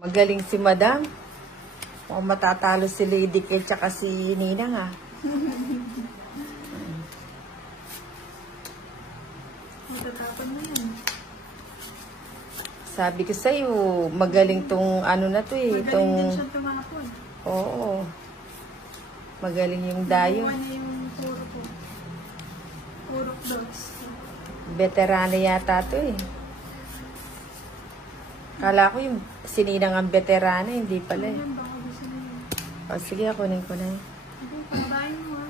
Magaling si Madam. Mukhang matatalo si Lady K tsaka si Ninang ah. Matatapon na yan. Sabi ko sa'yo, magaling tong ano na to eh. Magaling Tong... din siya tumapon. Oo. Magaling yung dayo. Nakuha niya yung puro ko. Puro dogs. Veterano yata to eh. Kala ko yung sininang ang veterano, hindi pala eh. Ayan, baka gusto na yun. O sige, kunin ko na eh. Sige, pagbayin mo ah.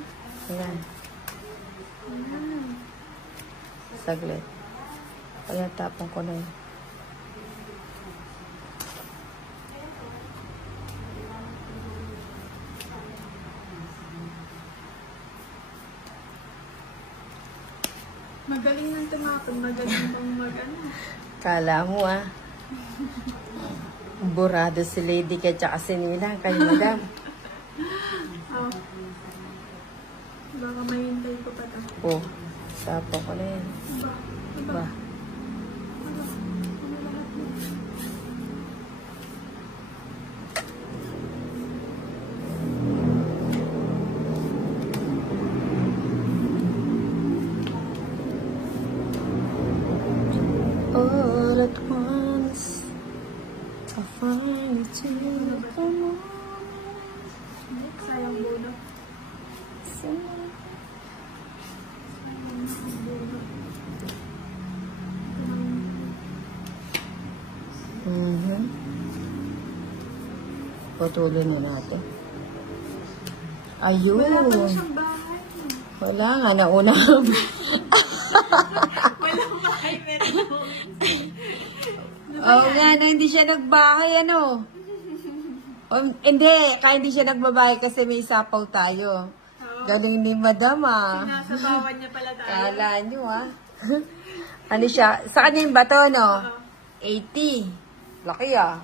Ayan, Ayan. saglit. Kaya tapong ko na yun. Magaling nang tumapon. Magaling bang mag-ano. Kala mo ah. Burado si Lady K tsaka si Ninang kay Madam. Oh. Baka mahintay ko pa ito. Oh, tapong ko na yun. Ba? Ba? Ano lahat mo? All at once, I find it in the moment. Sayang bulo. Putulin na natin. Wala pa Ayun. siyang bahay. Wala nga, nauna. Walang bahay, meron mo. Oo nga, na hindi siya nagbahay, ano? Hindi, kaya hindi siya nagbabahay kasi may isapaw tayo. Galing ni Madam, ah. Sinasabawan niya pala tayo. Kala nyo, ah. Ano siya? Sa kanya yung bato, no? 80. Laki, ah.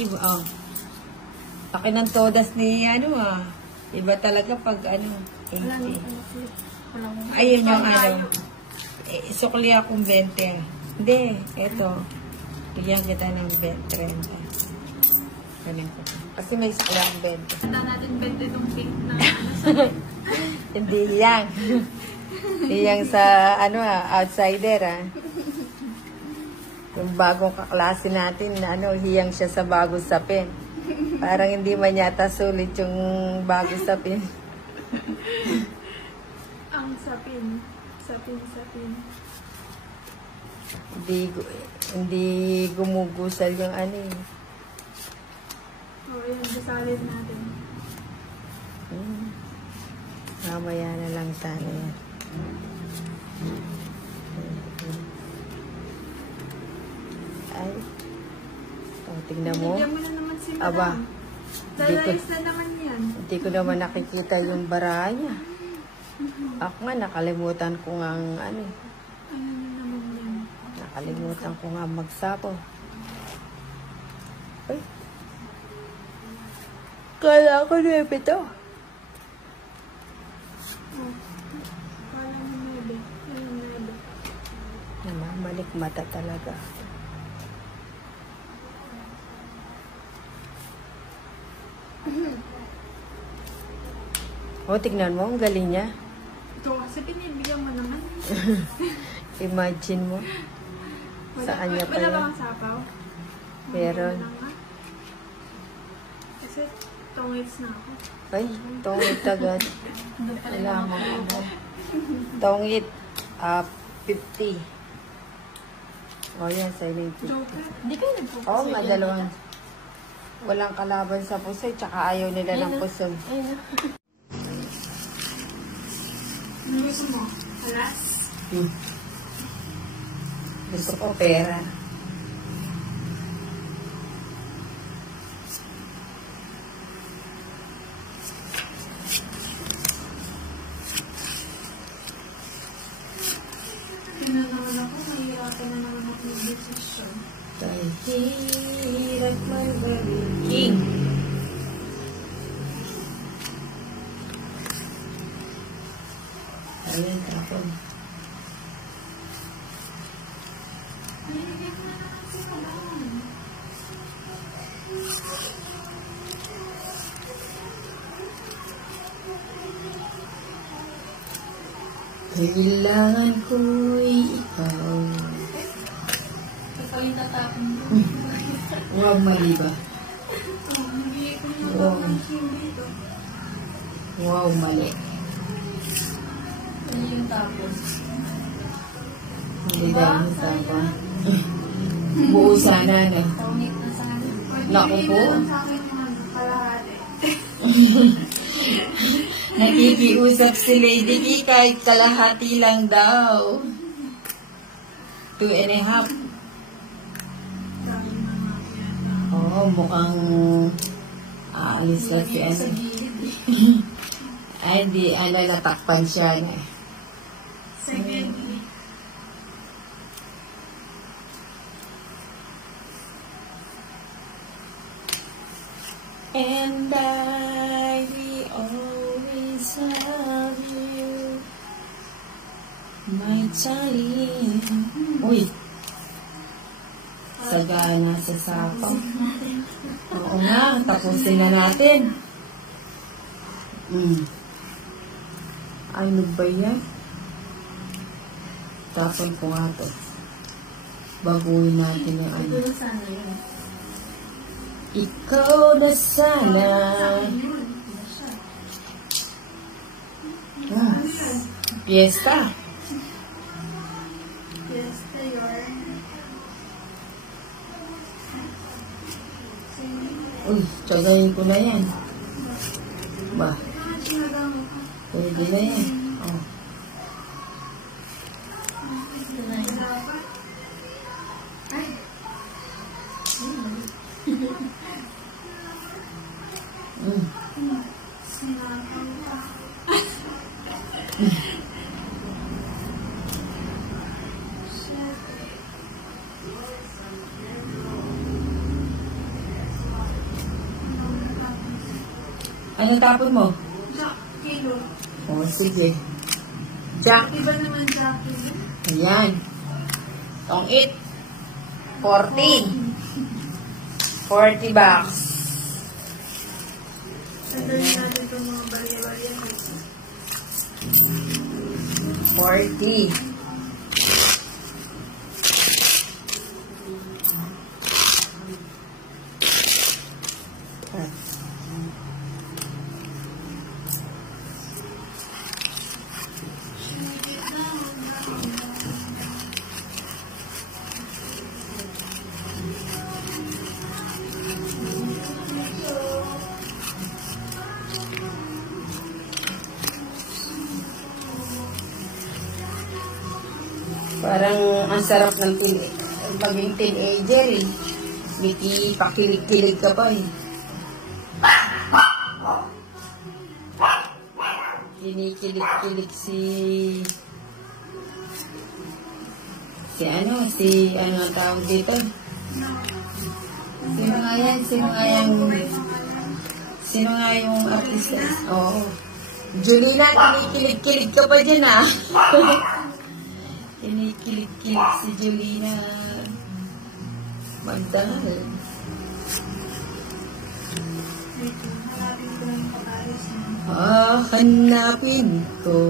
Oh. Laki ng todas ni, ano, ah. Iba talaga pag, ano, 80. Ayun yung, ano. Sukli akong 20. Hindi, eto. Bigyan kita ng 30. Ganun ko. Kasi may sukli akong 20. Handa natin 20 itong pink na Hindi yan. Hindi yan sa, ano outsider, Yung bagong kaklase natin, hiyang siya sa bagong sapin. Parang hindi man yata sulit yung bagong sapin. ang sapin. Sapin. Hindi gumugusal yung ano eh. O, ayan, basalin natin. Mamaya na lang sana yan. Ay. O, tignan mo. Bigyan mo na naman si Madam. Aba. Dalayos na naman yan. Hindi ko naman nakikita yung baraha niya. Ako nga, nakalimutan ko nga ang ano. Ano na naman yan? Nakalimutan ko nga magsapo. Ay. Kala ko na ito. Oh. Kala mo 9. Ayun, 9. Namamalik mata talaga. O, tignan mo, ang galing niya. Ito kasi pinibigyan mo naman. Imagine mo. Saan niya pa Wala yan? ba kang sapaw? Meron. Wala nga. Kasi tongits na ako. Ay, tongit agad. Wala mo ako. Tongit, 50. O, yan, silent 50. Joker. Hindi kayo nagpupusin. Oo, nga, dalawang. Walang kalaban sa pusoy, tsaka ayaw nila ng pusoy. Ayun na. Ano gusto mo? Alas? Gusto ko pera. Pinanaman ako, mahirapan na naman ako ng desisyon. Kahirap man gawin. Ayun, tapon. Pinibigyan mo na naman si Madam. Kailangan ko'y ikaw. Kapag tatapon mo. Wow, mali ba? Wow. Wow, mali. Ano yung tapon? Hindi dahil yung tapon. Buo sana na. Pangit na sana. Naku po. Sa akin yung kalahati. Nakikiusap si Lady Ki kahit kalahati lang daw. 2.5. Oo, mukhang aalis na si ano. Ay, di, natakpan siya na. Second. And I will always love you, my darling. Uy! Sagana sa sapaw. Oo nga, tapusin na natin. Ano ba yan? Tapon ko nga to. Baguhin natin yung ano. Ito sana yun. Ikaw na sana. Fiesta. Yes, tayor. Uy, tsagayin ko na yan. Ba, pwede na yan. Oh. Ito na yun. Ay. Ano tapon mo? Kilo. Oh, sige. Jack. Iba naman jacket. Ayan. Tong it. 40. 40 bucks. Sandali natin itong mga balya-balya. 40. Parang ang sarap ng maging teenager eh. Miki, pakilig-kilig ka pa eh. Kinikilig-kilig si ano ang tawag dito? Sino nga yung artista? Oo. Julina, kinikilig-kilig ka pa dyan ah. Kinikilig-kilig si Julina. Magdahal. Hanapin ko lang yung pag-alis niya. Hanapin ko